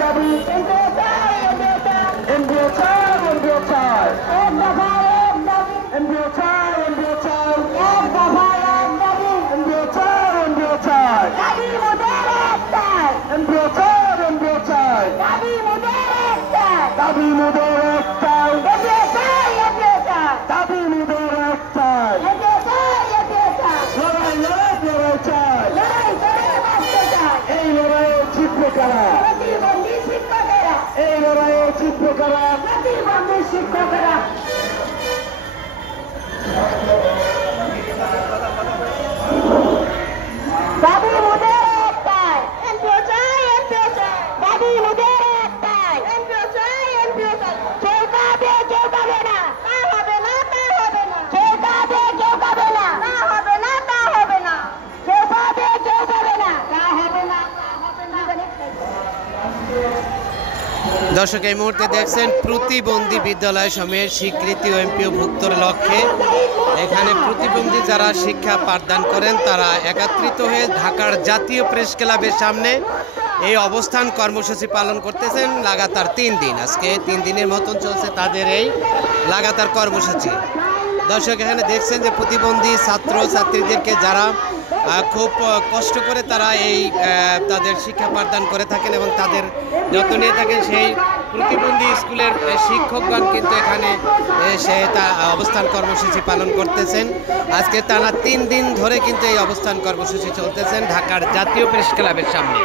দাবি এমপিও চাই এমপিও চাই এমপিও চাই এমপিও চাই এমপিও চাই এমপিও চাই এমপিও চাই এমপিও চাই দাবি মোদের একটাই দাবি মোদের একটাই লড়াই লড়াই লড়াই চাই এই লড়াইয়ে জিতবে কারা এই লড়াইয়ে জিতবে কারা শিক্ষকেরা দাবি মোদের একটাই এমপিও চাই দাবি মোদের একটাই এমপিও চাই কেউ কাঁদে কেউ কাঁদে না তা হবে না কেউ কাঁদে কেউ কাঁদে না তা হবে না কেউ কাঁদে কেউ কাঁদে না তা হবে না দর্শক এই মুহূর্তে দেখছেন প্রতিবন্ধী বিদ্যালয় সমূহের স্বীকৃতি ও এমপিও ভুক্তর লক্ষ্যে এখানে প্রতিবন্ধী যারা শিক্ষা পাঠদান করেন তারা একত্রিত হয়ে ঢাকার জাতীয় প্রেস ক্লাবের সামনে এই অবস্থান কর্মসূচি পালন করতেছেন লাগাতার 3 দিন। আজকে 3 দিনের মতন চলছে তাদের এই লাগাতার কর্মসূচি। দর্শক এখানে দেখছেন যে প্রতিবন্ধী ছাত্র ছাত্রীদেরকে যারা খুব কষ্ট করে তারা এই তাদের শিক্ষা পাঠদান করে থাকেন এবং তাদের যত্ন নিয়ে থাকেন, সেই প্রতিবন্ধী স্কুলের শিক্ষকগণ কিন্তু এখানে সে তা অবস্থান কর্মসূচি পালন করতেছেন। আজকে টানা 3 দিন ধরে কিন্তু এই অবস্থান কর্মসূচি চলতেছেন ঢাকার জাতীয় প্রেস ক্লাবের সামনে।